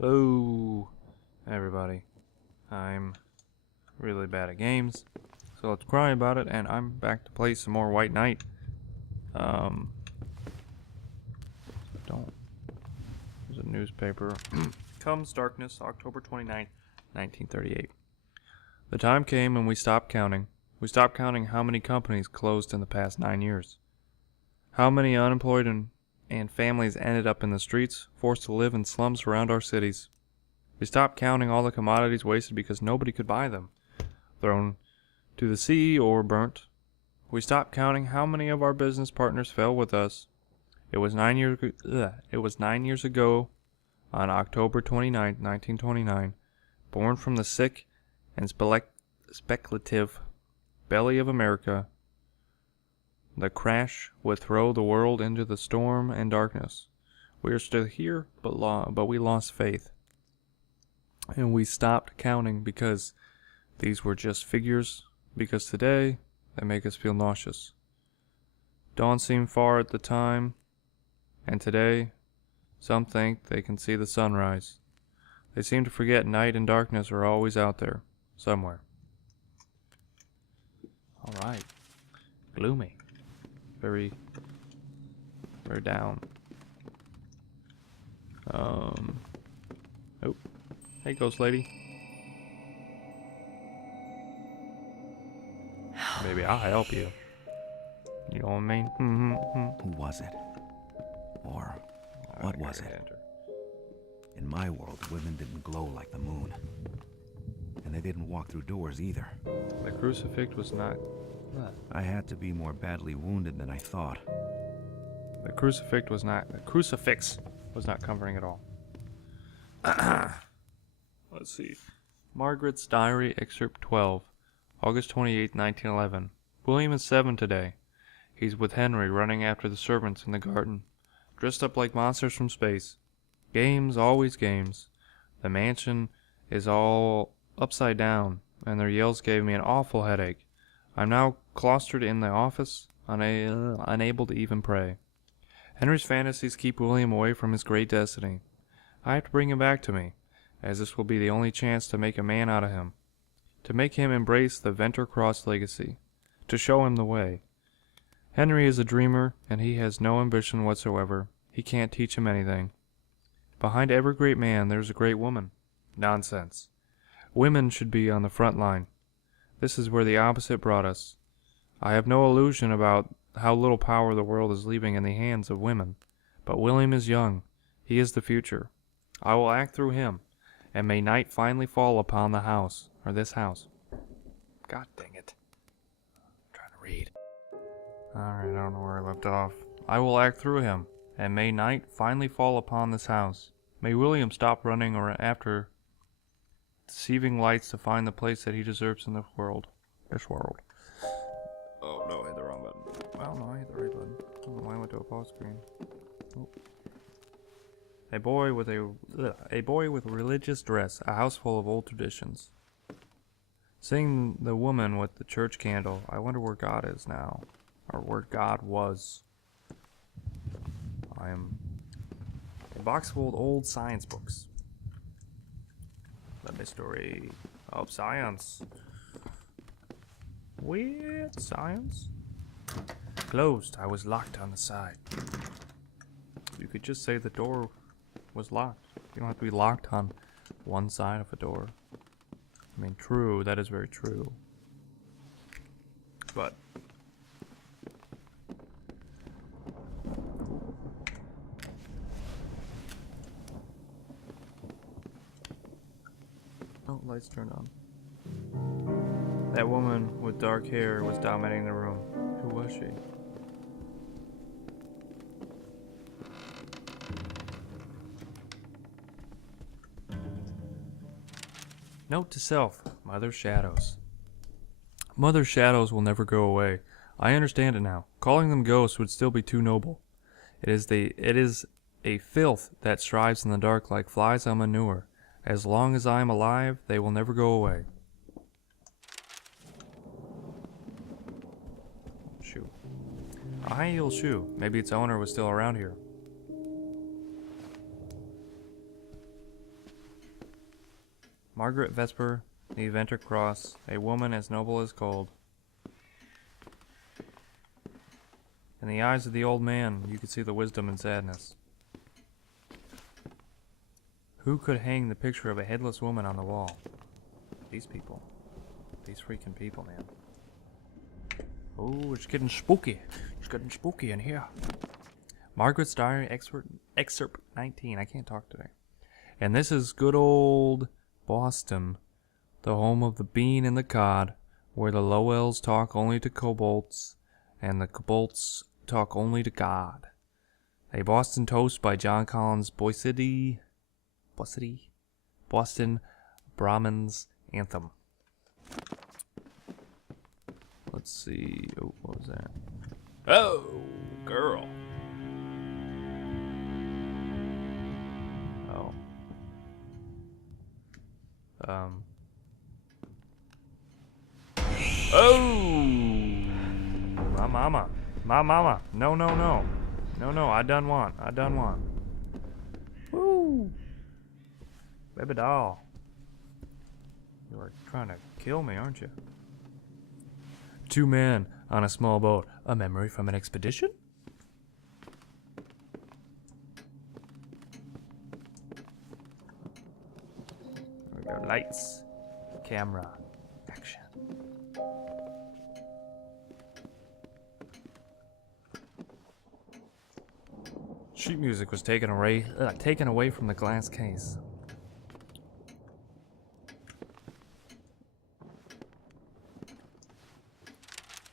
Hello, everybody. I'm really bad at games, so let's cry about it, and I'm back to play some more White Knight. There's a newspaper. Comes darkness, October 29th, 1938. The time came and we stopped counting. We stopped counting how many companies closed in the past 9 years. How many unemployed and families ended up in the streets, forced to live in slums around our cities. We stopped counting all the commodities wasted because nobody could buy them, thrown to the sea or burnt. We stopped counting how many of our business partners fell with us. It was 9 years ago, on October 29, 1929, born from the sick and speculative belly of America. The crash would throw the world into the storm and darkness. We are still here, but we lost faith. And we stopped counting because these were just figures, because today they make us feel nauseous. Dawn seemed far at the time, and today some think they can see the sunrise. They seem to forget night and darkness are always out there, somewhere. Alright. Gloomy. Very down. Oh. Hey, ghost lady. Maybe I'll help you. You know what I mean? Who was it? Or what was it? Enter. In my world, women didn't glow like the moon. And they didn't walk through doors either. The crucifix was not... I had to be more badly wounded than I thought. The crucifix was not comforting at all. Let's see. Margaret's Diary, Excerpt 12, August 28, 1911. William is 7 today. He's with Henry, running after the servants in the garden, dressed up like monsters from space. Games, always games. The mansion is all upside down, and their yells gave me an awful headache. I'm now cloistered in the office, unable to even pray. Henry's fantasies keep William away from his great destiny. I have to bring him back to me, as this will be the only chance to make a man out of him, to make him embrace the Venter Cross legacy, to show him the way. Henry is a dreamer, and he has no ambition whatsoever. He can't teach him anything. Behind every great man there's a great woman. Nonsense. Women should be on the front line. This is where the opposite brought us. I have no illusion about how little power the world is leaving in the hands of women. But William is young. He is the future. I will act through him, and may night finally fall upon the house, or this house. God dang it. I'm trying to read. Alright, I don't know where I left off. I will act through him, and may night finally fall upon this house. May William stop running or after deceiving lights to find the place that he deserves in the world. This world. Oh no, I hit the wrong button. Well, no, I hit the right button. I don't know why I went to a pause screen. Oh. A boy with religious dress, a house full of old traditions. Seeing the woman with the church candle, I wonder where God is now. Or where God was. I am a box full of old science books. The mystery of science. Weird science. Closed. I was locked on the side. You could just say the door was locked. You don't have to be locked on one side of a door. I mean, true. That is very true. But oh, lights turned on. That woman with dark hair was dominating the room. Who was she? Note to self, Mother Shadows. Mother Shadows will never go away. I understand it now. Calling them ghosts would still be too noble. It is a filth that strives in the dark like flies on manure. As long as I am alive, they will never go away. Shoe. A high-heel shoe. Maybe its owner was still around here. Margaret Vesper, the Eventer Cross, a woman as noble as gold. In the eyes of the old man, you could see the wisdom and sadness. Who could hang the picture of a headless woman on the wall? These people. These freaking people, man. Oh, it's getting spooky. It's getting spooky in here. Margaret's Diary, excerpt 19. I can't talk today. And this is good old Boston, the home of the bean and the cod, where the Lowells talk only to kobolds, and the kobolds talk only to God. A Boston Toast by John Collins Boisidy. Boston Brahmins Anthem. Let's see. Oh, what was that? Oh, girl. Oh. Oh! My mama. My mama. No, no, no. No, no, I done one. Woo! Baby doll. You are trying to kill me, aren't you? 2 men on a small boat. A memory from an expedition? There we go. Lights. Camera. Action. Sheet music was taken away from the glass case.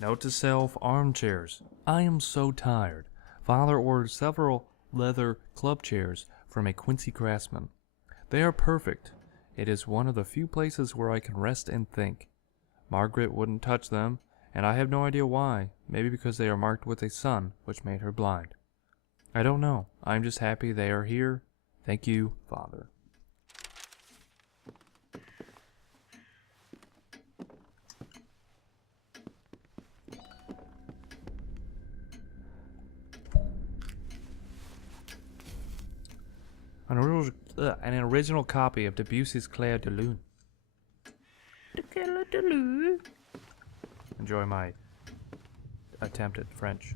Note to self, armchairs. I am so tired. Father ordered several leather club chairs from a Quincy craftsman. They are perfect. It is one of the few places where I can rest and think. Margaret wouldn't touch them, and I have no idea why. Maybe because they are marked with a sun, which made her blind. I don't know. I'm just happy they are here. Thank you, Father. An original copy of Debussy's Clair de Lune. Enjoy my attempt at French.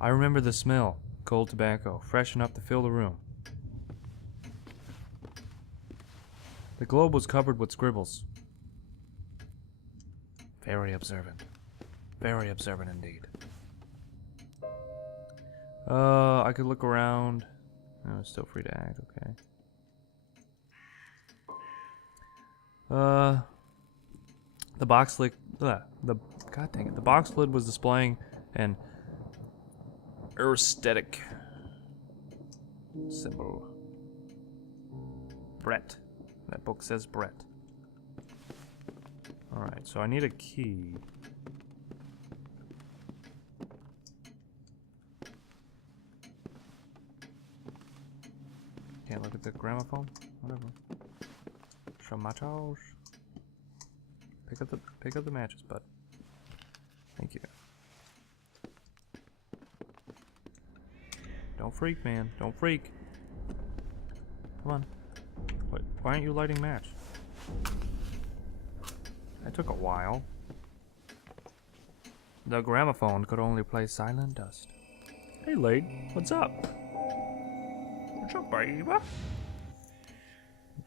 I remember the smell. Cold tobacco, fresh enough to fill the room. The globe was covered with scribbles. Very observant. Very observant indeed. I could look around. No, it's still free to act, okay. The box lid, god dang it, the box lid was displaying an aesthetic symbol. Brett. That book says Brett. Alright, so I need a key. Can't look at the gramophone? Whatever. Chamachos. Pick up the matches, bud. Thank you. Don't freak, man. Don't freak. Come on. Wait, why aren't you lighting match? That took a while. The gramophone could only play Silent Dust. Hey, Lade. What's up? What's up, baby?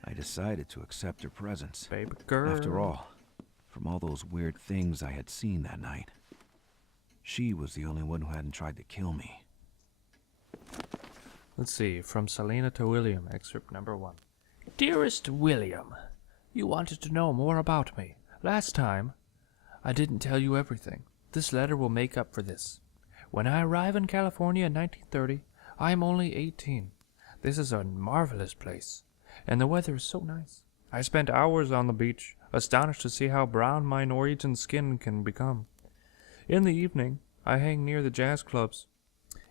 I decided to accept her presence. Baby girl. After all, from all those weird things I had seen that night, she was the only one who hadn't tried to kill me. Let's see, from Selena to William, excerpt number 1. Dearest William, you wanted to know more about me. Last time, I didn't tell you everything. This letter will make up for this. When I arrive in California in 1930, I am only 18. This is a marvelous place, and the weather is so nice. I spent hours on the beach, astonished to see how brown my Norwegian skin can become. In the evening, I hang near the jazz clubs.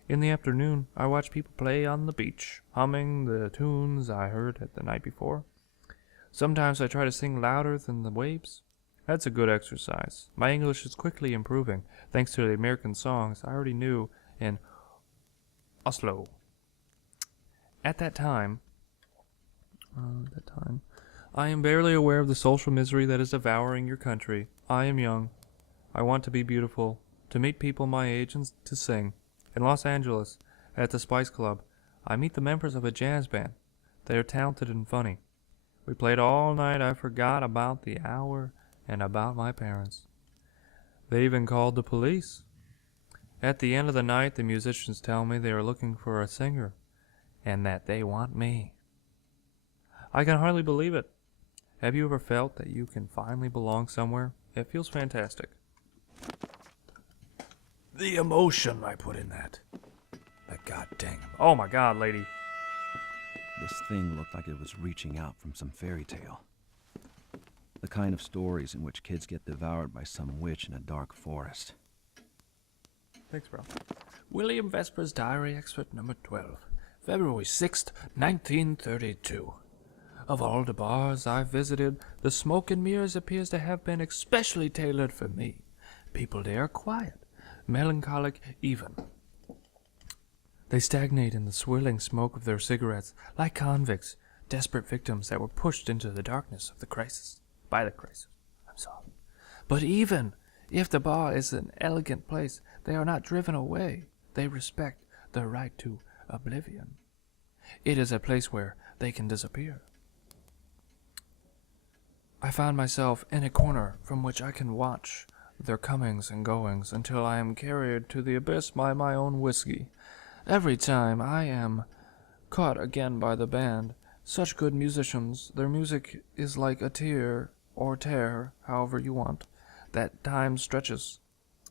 In the afternoon, I watch people play on the beach, humming the tunes I heard the night before. Sometimes I try to sing louder than the waves. That's a good exercise. My English is quickly improving, thanks to the American songs I already knew in Oslo. At that time, I am barely aware of the social misery that is devouring your country. I am young. I want to be beautiful, to meet people my age and to sing. In Los Angeles, at the Spice Club, I meet the members of a jazz band. They are talented and funny. We played all night. I forgot about the hour and about my parents. They even called the police. At the end of the night, the musicians tell me they are looking for a singer and that they want me. I can hardly believe it. Have you ever felt that you can finally belong somewhere? It feels fantastic. The emotion I put in that. That goddamn. Oh my god, lady. This thing looked like it was reaching out from some fairy tale. The kind of stories in which kids get devoured by some witch in a dark forest. Thanks, bro. William Vesper's Diary, excerpt number 12. February 6th, 1932. Of all the bars I've visited, the Smoke and Mirrors appears to have been especially tailored for me. People there are quiet, melancholic even. They stagnate in the swirling smoke of their cigarettes, like convicts, desperate victims that were pushed into the darkness of the crisis. By the crisis. I'm sorry. But even if the bar is an elegant place, they are not driven away. They respect their right to oblivion. It is a place where they can disappear. I find myself in a corner from which I can watch their comings and goings until I am carried to the abyss by my own whiskey. Every time I am caught again by the band, such good musicians, their music is like a tear or tear, however you want, that time stretches.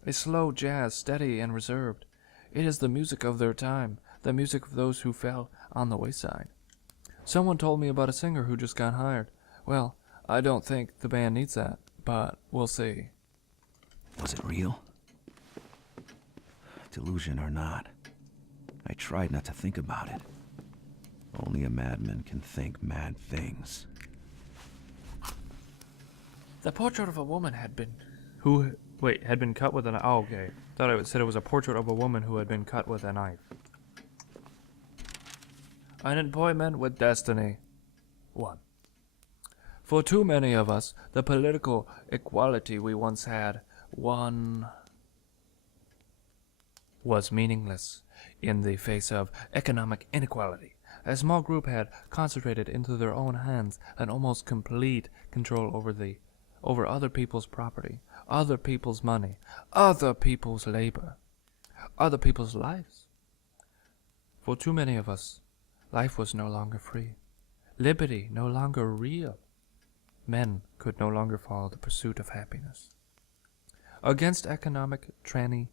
A slow jazz, steady and reserved. It is the music of their time, the music of those who fell on the wayside. Someone told me about a singer who just got hired. Well, I don't think the band needs that, but we'll see. Was it real? Delusion or not, I tried not to think about it. Only a madman can think mad things. The portrait of a woman had been had been cut with an oh, okay. Thought it said it was a portrait of a woman who had been cut with a knife. An appointment with destiny. 1. For too many of us, the political equality we once had, was meaningless in the face of economic inequality. A small group had concentrated into their own hands an almost complete control over other people's property, other people's money, other people's labor, other people's lives. For too many of us, life was no longer free, liberty no longer real. Men could no longer follow the pursuit of happiness. Against economic tyranny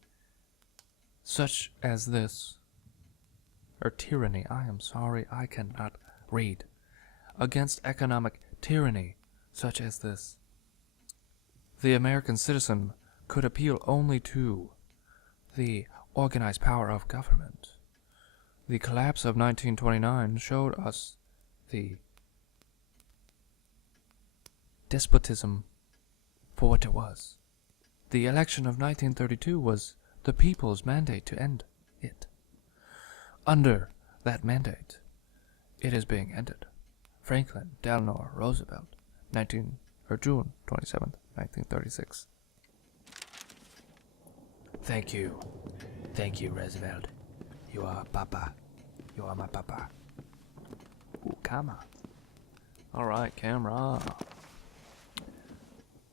such as this, or tyranny, I am sorry, I cannot read. Against economic tyranny such as this, the American citizen could appeal only to the organized power of government. The collapse of 1929 showed us the despotism for what it was. The election of 1932 was the people's mandate to end it. Under that mandate, it is being ended. Franklin Delano Roosevelt, June 27th, 1936. Thank you. Thank you, Roosevelt. You are Papa. You are my Papa. Ooh, camera. Alright, camera.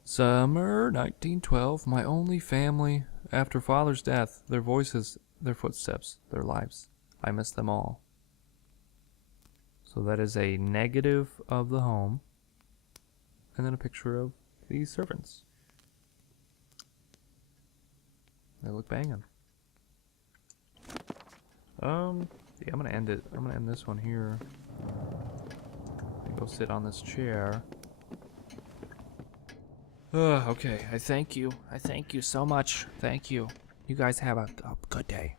Summer 1912, my only family. After father's death, their voices, their footsteps, their lives. I miss them all. So that is a negative of the home. And then a picture of the servants. They look banging. Yeah, I'm gonna end it. I'm gonna end this one here. Go sit on this chair. Okay, I thank you. I thank you so much. Thank you. You guys have a good day.